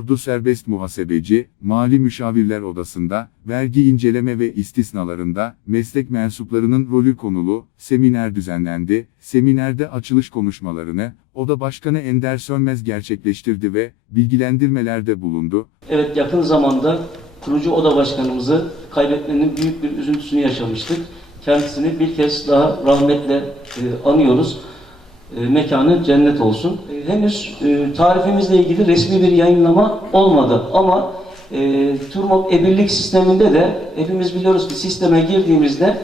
Ordu Serbest Muhasebeci, Mali Müşavirler Odası'nda, vergi inceleme ve istisnalarında, meslek mensuplarının rolü konulu, seminer düzenlendi. Seminerde açılış konuşmalarını, Oda Başkanı Ender Sönmez gerçekleştirdi ve, bilgilendirmelerde bulundu. Evet yakın zamanda kurucu oda başkanımızı kaybetmenin büyük bir üzüntüsünü yaşamıştık. Kendisini bir kez daha rahmetle e, anıyoruz. E, mekanı cennet olsun. E, henüz e, tarifimizle ilgili resmi bir yayınlama olmadı ama e, Turmop e-birlik sisteminde de hepimiz biliyoruz ki sisteme girdiğimizde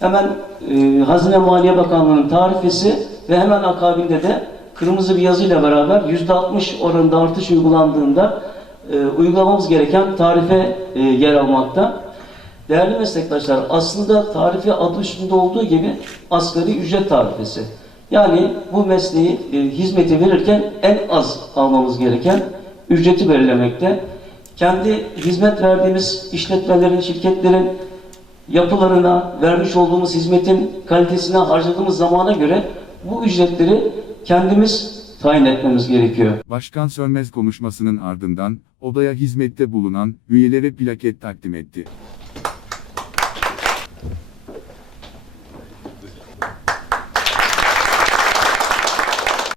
hemen e, Hazine Maliye Bakanlığı'nın tarifesi ve hemen akabinde de kırmızı bir yazıyla beraber %60 oranında artış uygulandığında e, uygulamamız gereken tarife e, yer almakta. Değerli meslektaşlar, aslında tarife adı üstünde olduğu gibi asgari ücret tarifesi. Yani bu mesleği, e, hizmeti verirken en az almamız gereken ücreti belirlemekte. Kendi hizmet verdiğimiz işletmelerin, şirketlerin yapılarına, vermiş olduğumuz hizmetin kalitesine harcadığımız zamana göre bu ücretleri kendimiz tayin etmemiz gerekiyor. Başkan Sönmez konuşmasının ardından, odaya hizmette bulunan, üyelere plaket takdim etti.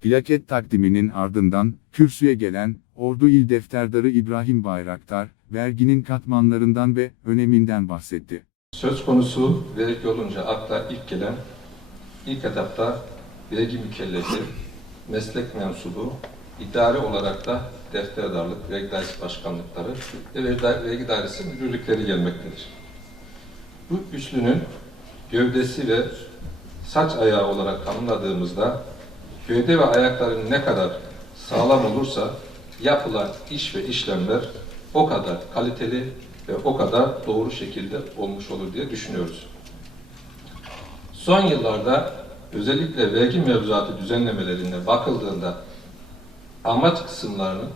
Plaket takdiminin ardından, kürsüye gelen, Ordu İl Defterdarı İbrahim Bayraktar, verginin katmanlarından ve öneminden bahsetti. Söz konusu vergi olunca akla ilk gelen, ilk etapta vergi mükellefi, meslek mensubu, idare olarak da defterdarlık, vergi dairesi başkanlıkları ve vergi da- vergi dairesi müdürlükleri gelmektedir. Bu üçlünün gövdesi ve saç ayağı olarak tanımladığımızda gövde ve ayakların ne kadar sağlam olursa yapılan iş ve işlemler o kadar kaliteli ve o kadar doğru şekilde olmuş olur diye düşünüyoruz. Son yıllarda özellikle vergi mevzuatı düzenlemelerine bakıldığında amaç kısımlarının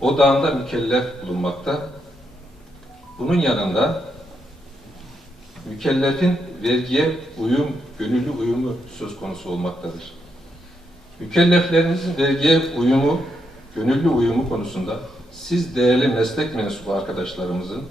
odağında mükellef bulunmakta. Bunun yanında mükellefin vergiye uyum, gönüllü uyumu söz konusu olmaktadır. Mükelleflerimizin vergiye uyumu, gönüllü uyumu konusunda siz değerli meslek mensubu arkadaşlarımızın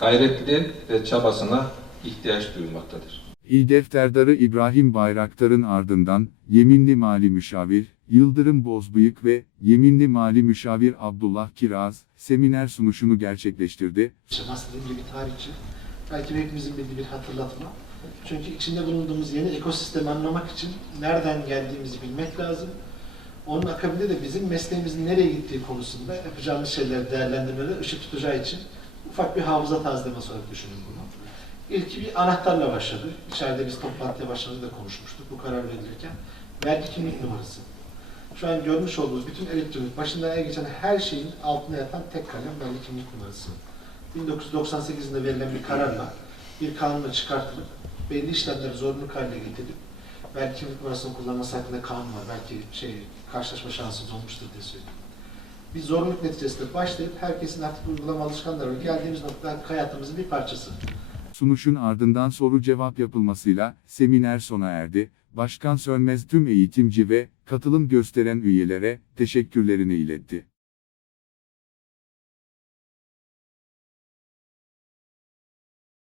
gayretli ve çabasına ihtiyaç duyulmaktadır. İl Defterdarı İbrahim Bayraktar'ın ardından, Yeminli Mali Müşavir, Yıldırım Bozbıyık ve Yeminli Mali Müşavir Abdullah Kiraz, seminer sunuşunu gerçekleştirdi. Dediğim gibi tarihçi. Belki hepimizin bildiği bir hatırlatma. Çünkü içinde bulunduğumuz yeni ekosistemi anlamak için nereden geldiğimizi bilmek lazım. Onun akabinde de bizim mesleğimizin nereye gittiği konusunda yapacağımız şeyleri değerlendirmede ışık tutacağı için ufak bir hafıza tazelaması olarak düşünün bunu. İlki bir anahtarla başladı. İçeride biz toplantıya başladığında da konuşmuştuk bu karar verilirken. Vergi kimlik numarası. Şu an görmüş olduğunuz bütün elektronik, başında geçen her şeyin altına yatan tek kalem vergi kimlik numarası. 1998 yılında verilen bir kararla bir kanunla çıkartılıp belli işlemleri zorunluluk haline getirilip vergi kimlik numarasını kullanması hakkında kanun var. Belki şey karşılaşma şansınız olmuştur diye söyleyeyim. Bir zorunluluk neticesinde başlayıp herkesin artık uygulama alışkanlığı geldiğimiz nokta hayatımızın bir parçası. Sunuşun ardından soru cevap yapılmasıyla, seminer sona erdi. Başkan Sönmez tüm eğitimci ve katılım gösteren üyelere teşekkürlerini iletti.